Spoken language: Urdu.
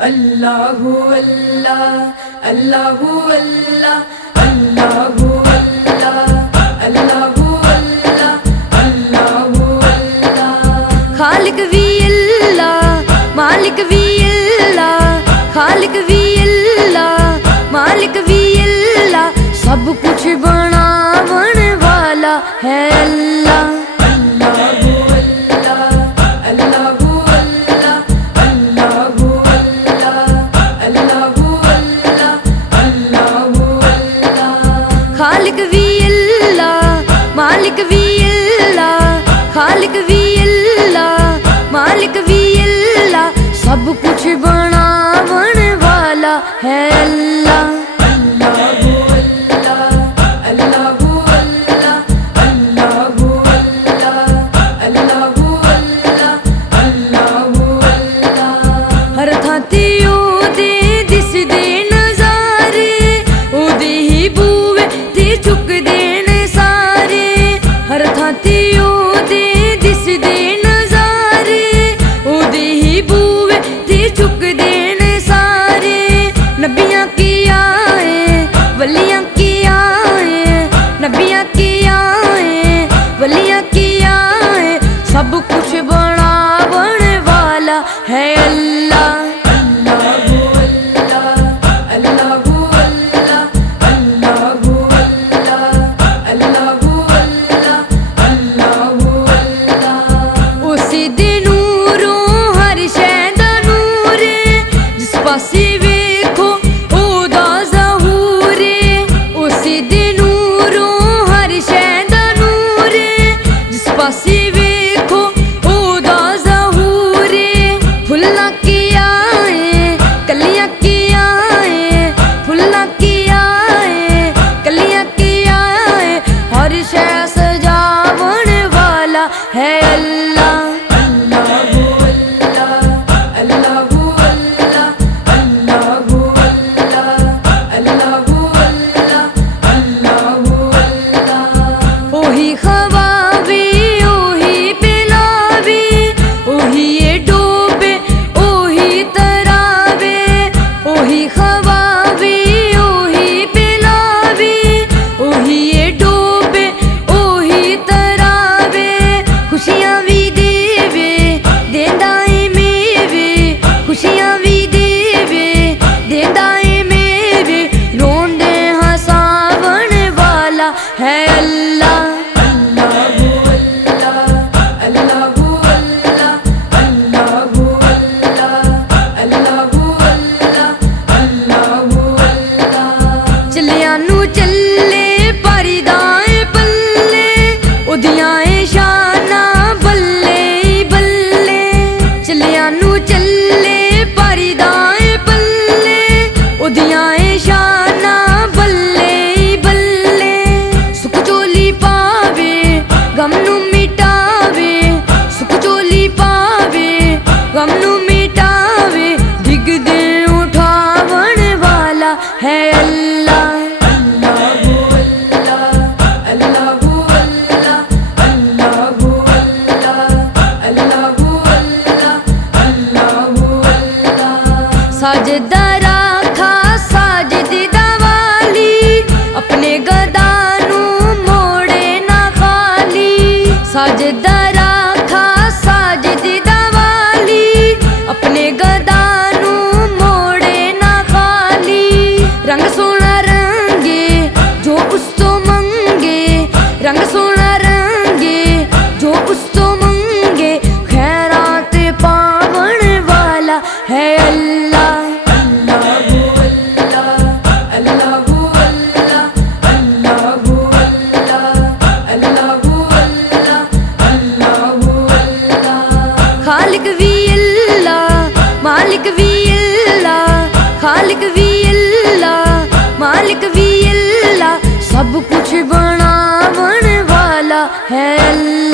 اللہ اللہ اللہ اللہ اللہ اللہ اللہ اللہ خالق بھی اللہ مالک بھی اللہ خالق بھی اللہ مالک بھی اللہ سب کچھ بناون والا ہے اللہ خالق بھی اللہ مالک بھی اللہ خالق بھی اللہ مالک بھی اللہ سب کچھ بناون والا ہے اللہ ہر تھاں تے اودے دس دے نظارے اودے ہی بوئے تے چک دین سارے ہر تھاں تے اودے دس دے نظارے اودے ہی بوئے تے چک دین سارے نبیاں کی آئے ولیاں کی آئے نبیاں کی آئے ولیاں کی آئے سب کچھ بناون والا ہے اللہ پاسے ویکھو اودا ظہور اسی دے نوروں ہر شے دا نور جس پاسے ویکھو اودا ظہور پھلاں کی آئے کلیاں کی آئے پھلاں کی آئے کلیاں کی آئے ہر شے سجاون والا ہے اللہ ہے اللہ چلیاں نو چلے پردائے پلے اودیاں شاناں بلے بلے چلیاں نو چلے پردائے پلے اودیاں شاناں بلے بلے سکھ چولی پاوے غم نو مٹاوے سکھ چولی پاوے غم نو مٹاوے ڈگ دے اٹھاون والا ہے اللہ ساجدہ راکھا ساجدہ والی اپنے گدا نو موڑے نہ خالی ساجدہ راکھا ساجدہ والی اپنے گدا نو موڑے نہ خالی رنگ سونا رنگے جو اس تو منگے رنگ سونا رنگے جو اس تو منگے خیرات پاون والا ہے اللہ خالق بھی اللہ مالک بھی اللہ خالق بھی اللہ مالک بھی اللہ سب کچھ بناون والا ہے اللہ